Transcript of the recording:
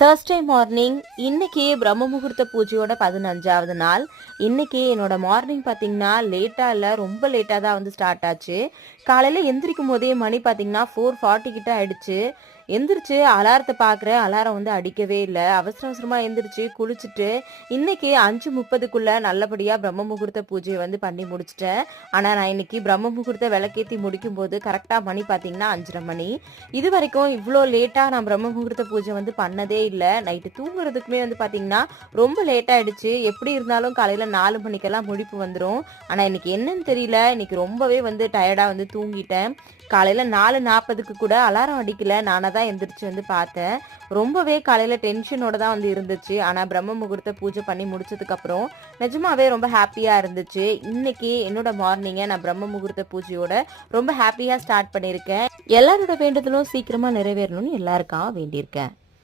Thursday morning இன்னைக்கு பிரம்ம முகூர்த்த பூஜையோட 15வது நாள். இன்னைக்கு என்னோட மார்னிங் பார்த்தீங்கன்னா லேட்டாக இல்லை, ரொம்ப லேட்டாக தான் வந்து ஸ்டார்ட் ஆச்சு. காலையில் எந்திரிக்கும் போதே மணி பார்த்தீங்கன்னா 4:40 கிட்ட ஆயிடுச்சு. எந்திரிச்சு அலாரத்தை பார்க்குறேன், அலாரம் வந்து அடிக்கவே இல்லை. அவசர அவசரமாக எந்திரிச்சு குளிச்சுட்டு இன்னைக்கு 5:30க்குள்ளே நல்லபடியாக பிரம்ம முகூர்த்த பூஜையை வந்து பண்ணி முடிச்சிட்டேன். ஆனால் நான் இன்னைக்கு பிரம்ம முகூர்த்த விளக்கேற்றி முடிக்கும் போது கரெக்டாக மணி பார்த்தீங்கன்னா 5:30 மணி. இது வரைக்கும் இவ்வளோ லேட்டாக நான் பிரம்ம முகூர்த்த பூஜை வந்து பண்ணதே இல்லை. நைட்டு தூங்குறதுக்குமே வந்து பார்த்தீங்கன்னா ரொம்ப லேட் ஆயிடுச்சு. எப்படி இருந்தாலும் காலையில் 4 மணிக்கெல்லாம் முழிப்பு வந்துடும். ஆனால் இன்னைக்கு என்னன்னு தெரியல, இன்னைக்கு ரொம்பவே வந்து டயர்டாக வந்து தூங்கிட்டேன். காலையில் 4:40க்கு கூட அலாரம் அடிக்கல, நானாக தான் எந்திரிச்சு வந்து பார்த்தேன். ரொம்பவே காலையில் டென்ஷனோட தான் வந்து இருந்துச்சு. ஆனால் பிரம்ம முகூர்த்த பூஜை பண்ணி முடிச்சதுக்கப்புறம் நிஜமாவே ரொம்ப ஹாப்பியாக இருந்துச்சு. இன்னைக்கு என்னோட மார்னிங்கை நான் பிரம்ம முகூர்த்த பூஜையோட ரொம்ப ஹாப்பியாக ஸ்டார்ட் பண்ணியிருக்கேன். எல்லாரோட வேண்டுதலும் சீக்கிரமாக நிறைவேறணும்னு எல்லாருக்காக வேண்டியிருக்கேன்.